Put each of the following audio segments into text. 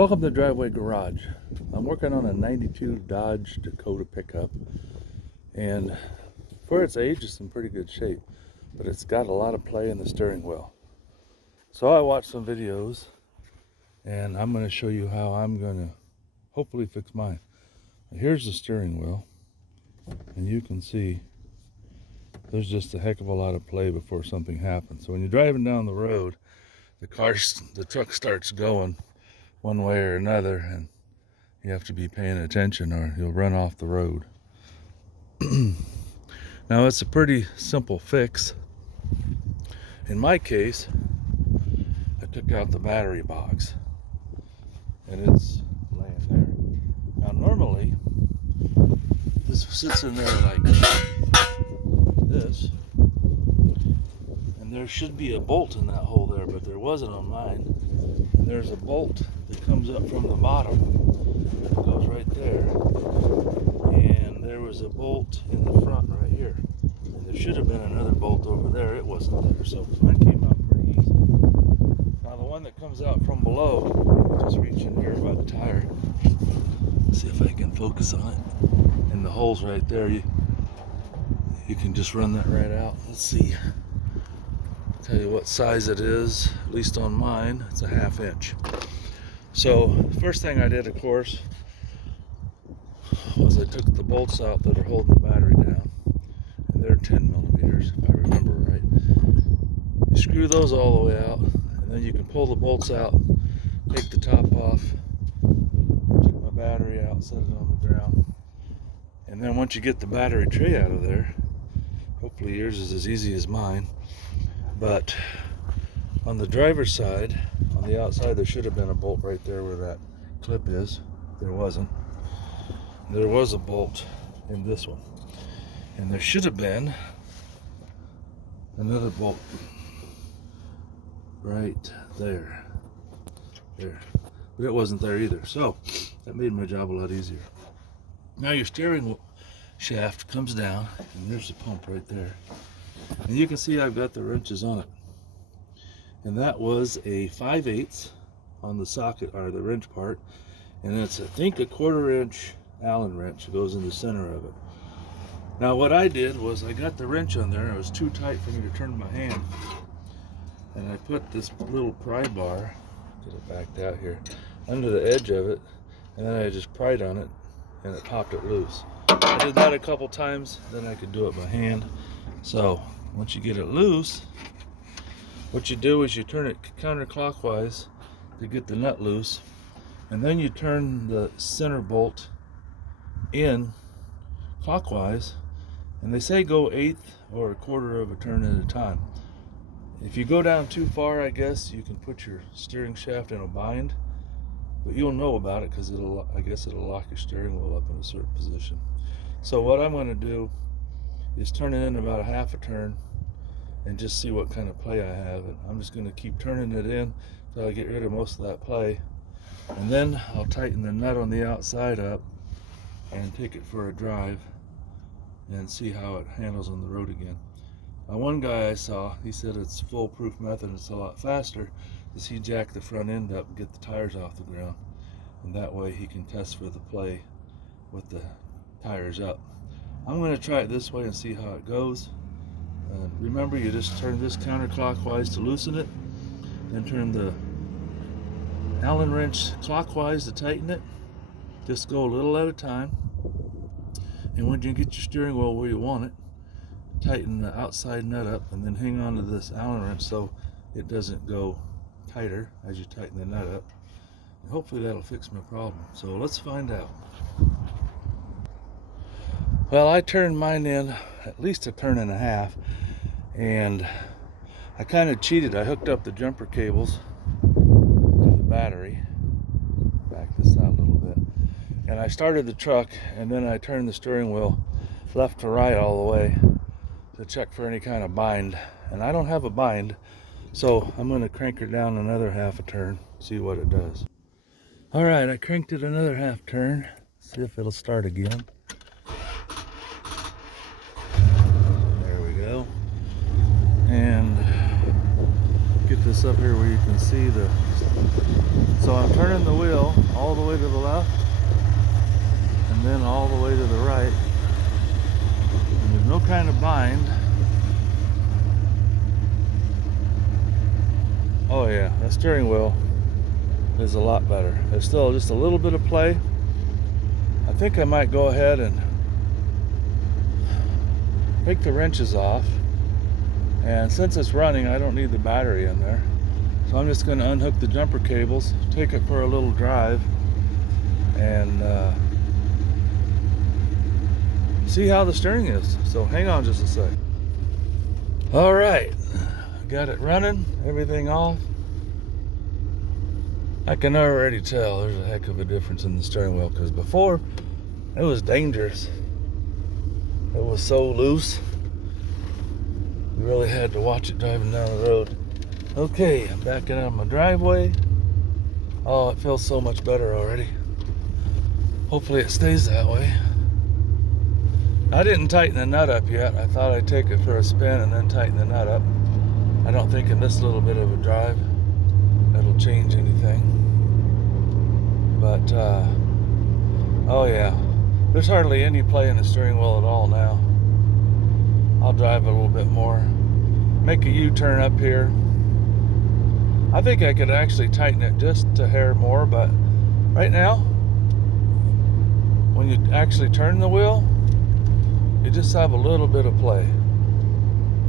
Welcome to Driveway Garage. I'm working on a 92 Dodge Dakota pickup, and for its age it's in pretty good shape, but it's got a lot of play in the steering wheel. So I watched some videos and I'm going to show you how I'm going to hopefully fix mine. Here's the steering wheel, and you can see there's just a heck of a lot of play before something happens. So when you're driving down the road, the truck starts going one way or another, and you have to be paying attention or you'll run off the road. Now it's a pretty simple fix. In my case, I took out the battery box and it's laying there. Now normally this sits in there like this, and there should be a bolt in that hole there, but there wasn't on mine. And there's a bolt that comes up from the bottom. It goes right there. And there was a bolt in the front right here. And there should have been another bolt over there. It wasn't there. So mine came out pretty easy. Now the one that comes out from below, you can just reach in here by the tire. See if I can focus on it. And the hole's right there. You can just run that right out. Let's see. Tell you what size it is, at least on mine, it's a 1/2 inch. So first thing I did, of course, was I took the bolts out that are holding the battery down, and they're 10 millimeters if I remember right. You screw those all the way out, and then you can pull the bolts out, take the top off, took my battery out, set it on the ground, and then once you get the battery tray out of there, hopefully yours is as easy as mine. But on the driver's side, on the outside, there should have been a bolt right there where that clip is. There wasn't. There was a bolt in this one. And there should have been another bolt right there. There. But it wasn't there either. So that made my job a lot easier. Now your steering shaft comes down, and there's the pump right there. And you can see I've got the wrenches on it. And that was a 5/8 on the socket, or the wrench part. And it's, I think, a 1/4 inch Allen wrench that goes in the center of it. Now what I did was I got the wrench on there, and it was too tight for me to turn my hand. And I put this little pry bar, get it backed out here, under the edge of it. And then I just pried on it, and it popped it loose. I did that a couple times, then I could do it by hand. So once you get it loose, what you do is you turn it counterclockwise to get the nut loose, and then you turn the center bolt in clockwise, and they say go 1/8 or 1/4 of a turn at a time. If you go down too far, I guess you can put your steering shaft in a bind, but you'll know about it because I guess it'll lock your steering wheel up in a certain position. So what I'm going to do is turn it in about a 1/2 a turn and just see what kind of play I have. And I'm just going to keep turning it in until I get rid of most of that play, and then I'll tighten the nut on the outside up and take it for a drive and see how it handles on the road again. One guy I saw, he said it's a foolproof method, it's a lot faster, is he jacked the front end up and get the tires off the ground, and that way he can test for the play with the tires up. I'm going to try it this way and see how it goes. Remember, you just turn this counterclockwise to loosen it, then turn the Allen wrench clockwise to tighten it. Just go a little at a time, and when you get your steering wheel where you want it, tighten the outside nut up, and then hang on to this Allen wrench so it doesn't go tighter as you tighten the nut up. And hopefully that'll fix my problem. So let's find out. Well, I turned mine in at least a turn and a half, and I kind of cheated. I hooked up the jumper cables to the battery. Back this out a little bit. And I started the truck, and then I turned the steering wheel left to right all the way to check for any kind of bind. And I don't have a bind, so I'm going to crank her down another 1/2 a turn, see what it does. All right, I cranked it another 1/2 turn, see if it'll start again. And get this up here where you can see the So I'm turning the wheel all the way to the left and then all the way to the right. And there's no kind of bind. Oh yeah, that steering wheel is a lot better. There's still just a little bit of play. I think I might go ahead and take the wrenches off. And since it's running, I don't need the battery in there. So I'm just going to unhook the jumper cables, take it for a little drive, and see how the steering is. So hang on just a sec. All right, got it running, everything off. I can already tell there's a heck of a difference in the steering wheel, because before it was dangerous. It was so loose. You really had to watch it driving down the road. Okay, I'm backing out of my driveway. Oh, it feels so much better already. Hopefully it stays that way. I didn't tighten the nut up yet. I thought I'd take it for a spin and then tighten the nut up. I don't think in this little bit of a drive it'll change anything. But, oh yeah, there's hardly any play in the steering wheel at all now. I'll drive a little bit more. Make a U-turn up here. I think I could actually tighten it just a hair more, but right now, when you actually turn the wheel, you just have a little bit of play.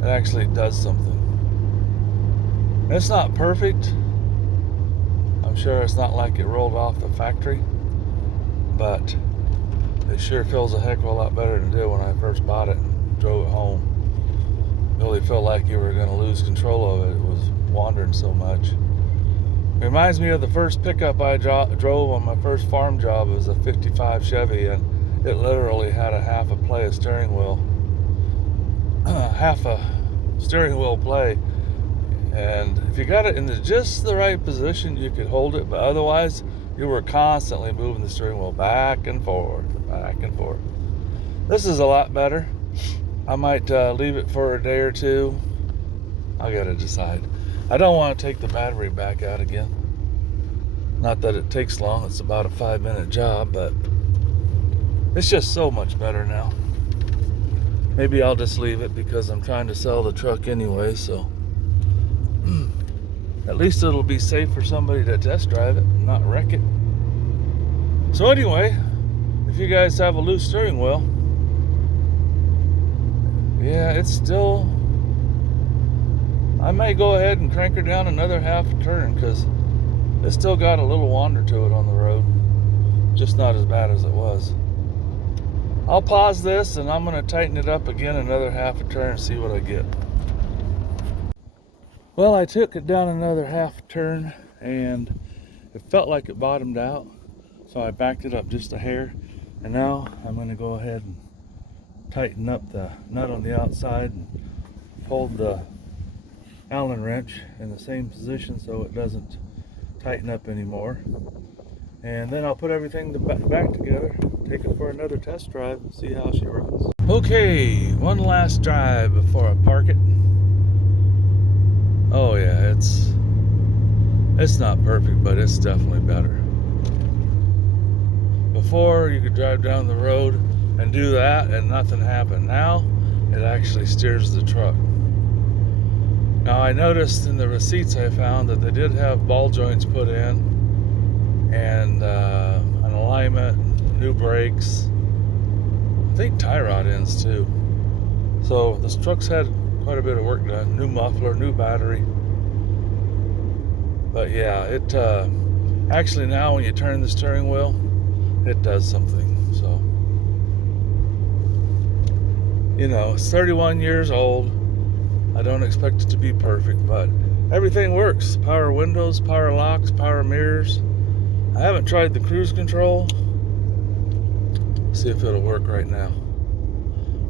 It actually does something. It's not perfect. I'm sure it's not like it rolled off the factory, but it sure feels a heck of a lot better than it did when I first bought it and drove it home. It really felt like you were going to lose control of it. It was wandering so much. It reminds me of the first pickup I drove on my first farm job. It was a 55 Chevy, and it literally had a half a play of steering wheel. Half a steering wheel play. And if you got it in just the right position, you could hold it, but otherwise you were constantly moving the steering wheel back and forth, back and forth. This is a lot better. I might leave it for a day or two. I gotta decide. I don't want to take the battery back out again. Not that it takes long, it's about a 5-minute job, but it's just so much better now. Maybe I'll just leave it because I'm trying to sell the truck anyway, so at least it'll be safe for somebody to test drive it and not wreck it. So anyway, if you guys have a loose steering wheel, yeah, it's still, I may go ahead and crank her down another half a turn, because it's still got a little wander to it on the road. Just not as bad as it was. I'll pause this and I'm going to tighten it up again another half a turn and see what I get. Well, I took it down another half a turn and it felt like it bottomed out. So I backed it up just a hair. And now I'm going to go ahead and tighten up the nut on the outside and hold the Allen wrench in the same position so it doesn't tighten up anymore. And then I'll put everything back together, take it for another test drive and see how she runs. Okay, one last drive before I park it. Oh yeah, it's not perfect, but it's definitely better. Before, you could drive down the road and do that and nothing happened. Now it actually steers the truck. Now I noticed in the receipts I found that they did have ball joints put in and an alignment, new brakes, I think tie rod ends too. So this truck's had quite a bit of work done. New muffler, new battery. But yeah, it actually now when you turn the steering wheel, it does something. So, you know, it's 31 years old. I don't expect it to be perfect, but everything works. Power windows, power locks, power mirrors. I haven't tried the cruise control. See if it'll work right now.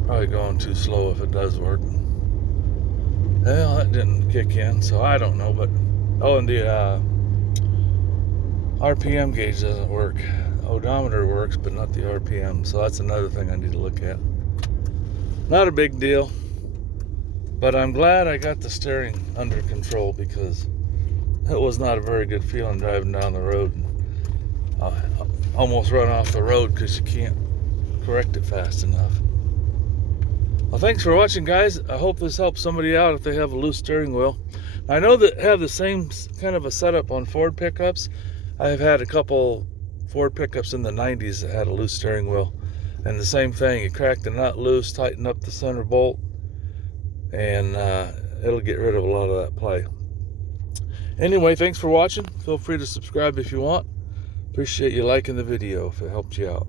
Probably going too slow if it does work. Well, that didn't kick in, so I don't know, but oh, and the RPM gauge doesn't work. Odometer works, but not the RPM, so that's another thing I need to look at. Not a big deal, but I'm glad I got the steering under control because it was not a very good feeling driving down the road. Almost run off the road because you can't correct it fast enough. Well, thanks for watching, guys. I hope this helps somebody out if they have a loose steering wheel. I know that have the same kind of a setup on Ford pickups. I've had a couple Ford pickups in the 90s that had a loose steering wheel. And the same thing, you crack the nut loose, tighten up the center bolt, and it'll get rid of a lot of that play. Anyway, thanks for watching. Feel free to subscribe if you want. Appreciate you liking the video if it helped you out.